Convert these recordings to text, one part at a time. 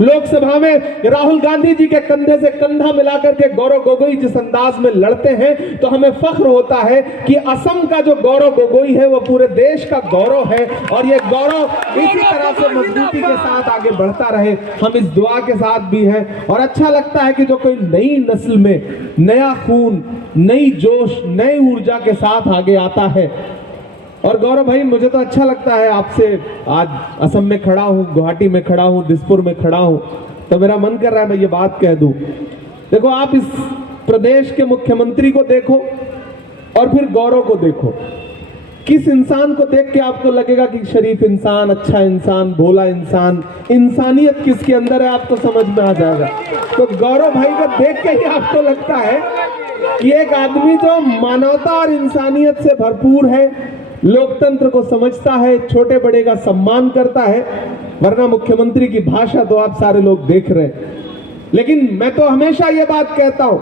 लोकसभा में राहुल गांधी जी के कंधे से कंधा मिलाकर के गौरव गोगोई जिस अंदाज में लड़ते हैं, तो हमें फख्र होता है कि असम का जो गौरव गोगोई है वो पूरे देश का गौरव है और ये गौरव इसी तरह से मजबूती के साथ आगे बढ़ता रहे। हम इस दुआ के साथ भी हैं और अच्छा लगता है कि जो कोई नई नस्ल में नया खून, नई जोश, नई ऊर्जा के साथ आगे आता है। और गौरव भाई, मुझे तो अच्छा लगता है आपसे आज असम में खड़ा हूं, गुवाहाटी में खड़ा हूं, दिसपुर में खड़ा हूं, तो मेरा मन कर रहा है मैं ये बात कह दूं। देखो, आप इस प्रदेश के मुख्यमंत्री को देखो और फिर गौरव को देखो। किस इंसान को देख के आपको लगेगा कि शरीफ इंसान, अच्छा इंसान, भोला इंसान, इंसानियत किसके अंदर है, आपको समझ में आ जाएगा। तो गौरव भाई को देख के ही आपको लगता है कि एक आदमी जो मानवता और इंसानियत से भरपूर है, लोकतंत्र को समझता है, छोटे बड़े का सम्मान करता है। वरना मुख्यमंत्री की भाषा तो आप सारे लोग देख रहे हैं। लेकिन मैं तो हमेशा ये बात कहता हूं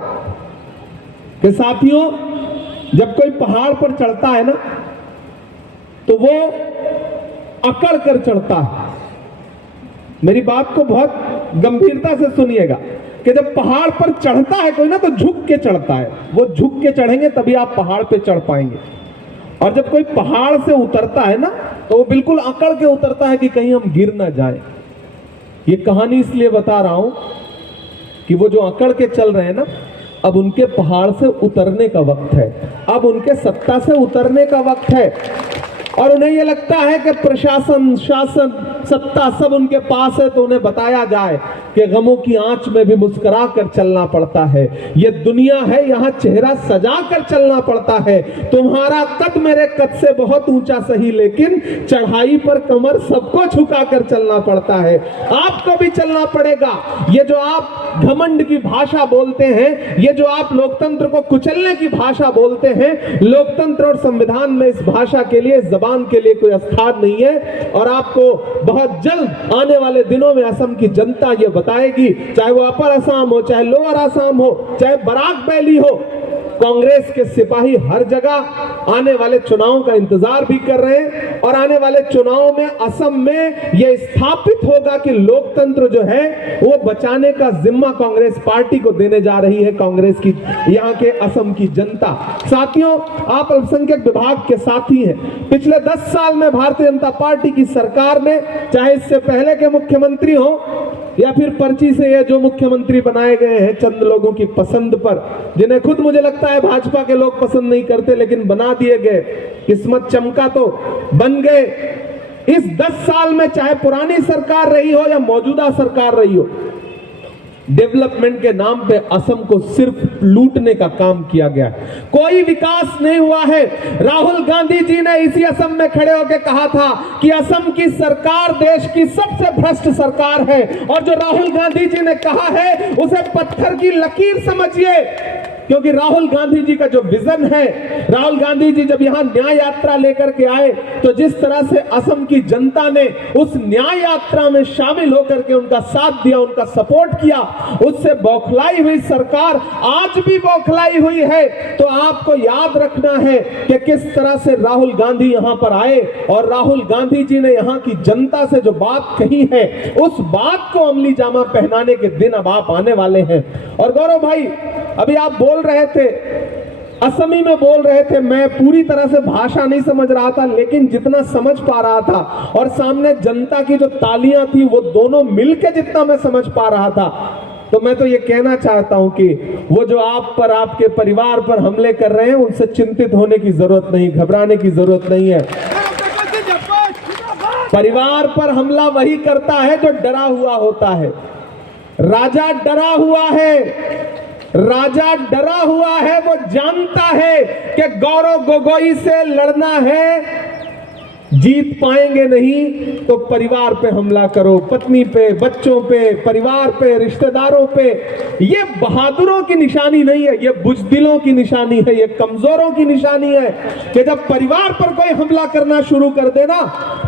कि साथियों, जब कोई पहाड़ पर चढ़ता है ना, तो वो अकड़ कर चढ़ता है। मेरी बात को बहुत गंभीरता से सुनिएगा कि जब पहाड़ पर चढ़ता है कोई ना, तो झुक के चढ़ता है। वो झुक के चढ़ेंगे तभी आप पहाड़ पे चढ़ पाएंगे। और जब कोई पहाड़ से उतरता है ना, तो वो बिल्कुल अकड़ के उतरता है कि कहीं हम गिर ना जाएं। ये कहानी इसलिए बता रहा हूं कि वो जो अकड़ के चल रहे हैं ना, अब उनके पहाड़ से उतरने का वक्त है, अब उनके सत्ता से उतरने का वक्त है। और उन्हें यह लगता है कि प्रशासन, शासन, सत्ता सब उनके पास है, तो उन्हें बताया जाए कि गमों की आंच में भी मुस्कुरा कर चलना पड़ता है। ये दुनिया है, यहाँ चेहरा सजा कर चलना पड़ता है। तुम्हारा कद मेरे कद से बहुत ऊंचा सही, लेकिन चढ़ाई पर कमर सबको झुका कर चलना पड़ता है। आपको भी चलना पड़ेगा। ये जो आप घमंड की भाषा बोलते हैं, ये जो आप लोकतंत्र को कुचलने की भाषा बोलते हैं, लोकतंत्र और संविधान में इस भाषा के लिए, जबान के लिए कोई स्थान नहीं है। और आपको बहुत जल्द आने वाले दिनों में असम की जनता ये बताएगी, चाहे वो अपर असम हो, चाहे लोअर असम हो, चाहे बराक वैली हो, कांग्रेस के सिपाही हर जगह आने वाले चुनावों का इंतजार भी कर रहे हैं। और आने वाले चुनावों में असम में यह स्थापित होगा कि लोकतंत्र जो है वो बचाने का जिम्मा कांग्रेस पार्टी को देने जा रही है, कांग्रेस की, यहाँ के असम की जनता। साथियों, आप अल्पसंख्यक विभाग के साथी हैं। पिछले 10 साल में भारतीय जनता पार्टी की सरकार ने, चाहे इससे पहले के मुख्यमंत्री हो या फिर पर्ची से ये जो मुख्यमंत्री बनाए गए हैं चंद लोगों की पसंद पर, जिन्हें खुद मुझे लगता है भाजपा के लोग पसंद नहीं करते, लेकिन बना दिए गए, किस्मत चमका तो बन गए। इस 10 साल में चाहे पुरानी सरकार रही हो या मौजूदा सरकार रही हो, डेवलपमेंट के नाम पे असम को सिर्फ लूटने का काम किया गया। कोई विकास नहीं हुआ है। राहुल गांधी जी ने इसी असम में खड़े होकर कहा था कि असम की सरकार देश की सबसे भ्रष्ट सरकार है। और जो राहुल गांधी जी ने कहा है उसे पत्थर की लकीर समझिए, क्योंकि राहुल गांधी जी का जो विजन है, राहुल गांधी जी जब यहां न्याय यात्रा लेकर के आए, तो जिस तरह से असम की जनता ने उस न्याय यात्रा में शामिल होकर के उनका साथ दिया, उनका सपोर्ट किया, उससे बौखलाई हुई सरकार आज भी बौखलाई हुई है। तो आपको याद रखना है कि किस तरह से राहुल गांधी यहां पर आए और राहुल गांधी जी ने यहां की जनता से जो बात कही है, उस बात को अमली जामा पहनाने के दिन अब आप आने वाले हैं। और गौरव भाई, अभी आप बोल रहे थे, असमी में बोल रहे थे, मैं पूरी तरह से भाषा नहीं समझ रहा था, लेकिन जितना समझ पा रहा था और सामने जनता की जो तालियां थी वो दोनों मिलकर जितना मैं समझ पा रहा था, तो मैं तो ये कहना चाहता हूं कि वो जो आप पर, आपके परिवार पर हमले कर रहे हैं, उनसे चिंतित होने की जरूरत नहीं, घबराने की जरूरत नहीं है। परिवार पर हमला वही करता है जो डरा हुआ होता है। राजा डरा हुआ है, राजा डरा हुआ है, वो जानता है कि गौरव गोगोई से लड़ना है, जीत पाएंगे नहीं तो परिवार पे हमला करो, पत्नी पे, बच्चों पे, परिवार पे, रिश्तेदारों पे। ये बहादुरों की निशानी नहीं है, ये बुजदिलों की निशानी है, ये कमजोरों की निशानी है कि जब परिवार पर कोई हमला करना शुरू कर देना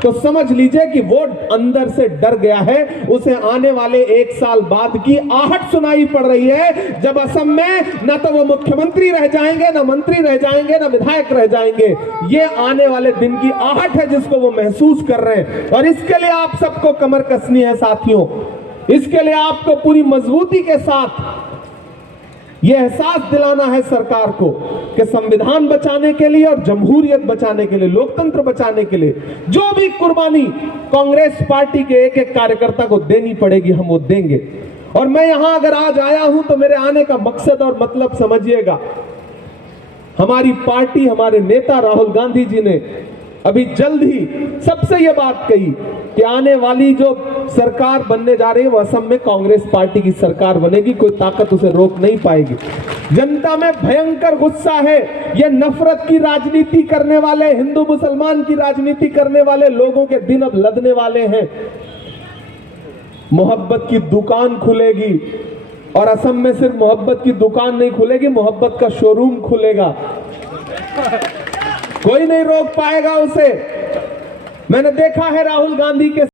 तो समझ लीजिए कि वो अंदर से डर गया है। उसे आने वाले 1 साल बाद की आहट सुनाई पड़ रही है, जब असम में न तो वो मुख्यमंत्री रह जाएंगे, न मंत्री रह जाएंगे, न विधायक रह जाएंगे। ये आने वाले दिन की आहट है जिसको वो महसूस कर रहे हैं। और इसके लिए आप सबको कमर कसनी है साथियों। इसके लिए आपको पूरी मजबूती के साथ यह एहसास दिलाना है सरकार को कि संविधान बचाने के लिए और जमहूरियत बचाने के लिए, लोकतंत्र बचाने के लिए जो भी कुर्बानी कांग्रेस पार्टी के एक एक कार्यकर्ता को देनी पड़ेगी, हम वो देंगे। और मैं यहां अगर आज आया हूं तो मेरे आने का मकसद और मतलब समझिएगा। हमारी पार्टी, हमारे नेता राहुल गांधी जी ने अभी जल्द ही सबसे यह बात कही कि आने वाली जो सरकार बनने जा रही है वो असम में कांग्रेस पार्टी की सरकार बनेगी, कोई ताकत उसे रोक नहीं पाएगी। जनता में भयंकर गुस्सा है। ये नफरत की राजनीति करने वाले, हिंदू मुसलमान की राजनीति करने वाले लोगों के दिन अब लदने वाले हैं। मोहब्बत की दुकान खुलेगी और असम में सिर्फ मोहब्बत की दुकान नहीं खुलेगी, मोहब्बत का शोरूम खुलेगा। कोई नहीं रोक पाएगा उसे। मैंने देखा है राहुल गांधी के